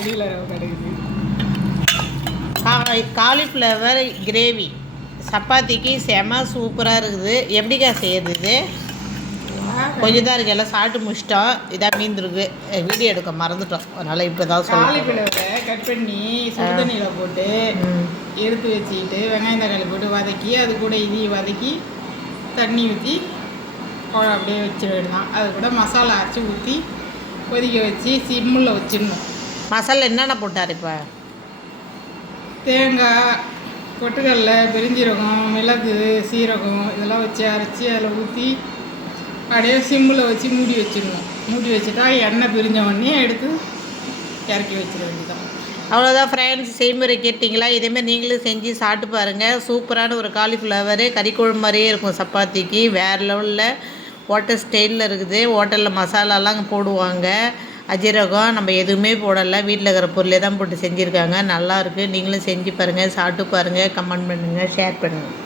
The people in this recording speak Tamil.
அடியில் கிடைக்குது. காலிஃப்ளவர் கிரேவி சப்பாத்திக்கு செம சூப்பராக இருக்குது. எப்படிக்கா செய்யுது இது? கொஞ்சம் தான் இருக்குது, எல்லாம் சாப்பிட்டு முடிச்சிட்டோம். இதாக மீந்துருக்கு, வீடியோ எடுக்க மறந்துட்டோம், அதனால் இப்போ தான் காலிஃப்ளவரை கட் பண்ணி சுடுதண்ணியில் போட்டு எடுத்து வச்சுக்கிட்டு வெங்காயம் தக்காளி போட்டு வதக்கி அது கூட இதையும் வதக்கி தண்ணி ஊற்றி அப்படியே வச்சிட வேண்டியதான். அது கூட மசாலா அரைச்சி ஊற்றி கொதிக்க வச்சு சிம்மில் வச்சிடணும். மசாலா என்னென்ன போட்டார்? இப்போ தேங்காய், பொட்டுக்கடலை, பெருஞ்சீரகம், மிளகு, சீரகம் இதெல்லாம் வச்சு அரைச்சி அதில் ஊற்றி அப்படியே சிம்மில் வச்சு மூடி வச்சிடணும். மூடி வச்சுட்டா எண்ணெய் பிரிஞ்ச உடனே எடுத்து இறக்கி வச்சிட வேண்டியதான். அவ்வளோதான் ஃப்ரெண்ட்ஸ், செய்முறை கேட்டிங்களா? இதேமாதிரி நீங்களும் செஞ்சு சாப்பிட்டு பாருங்கள். சூப்பரான ஒரு காலிஃப்ளவரு கறிக்குழம்பு மாதிரியே இருக்கும். சப்பாத்திக்கு வேறு லெவலில் ஹோட்டல் ஸ்டைலில் இருக்குது. ஹோட்டலில் மசாலாலாம் போடுவாங்க, அஜீரகம் நம்ம எதுவுமே போடலை, வீட்டில் இருக்கிற பொருளே தான் போட்டு செஞ்சுருக்காங்க. நல்லாயிருக்கு. நீங்களும் செஞ்சு பாருங்கள், சாப்பிட்டு பாருங்கள், கமெண்ட் பண்ணுங்கள், ஷேர் பண்ணுங்கள்.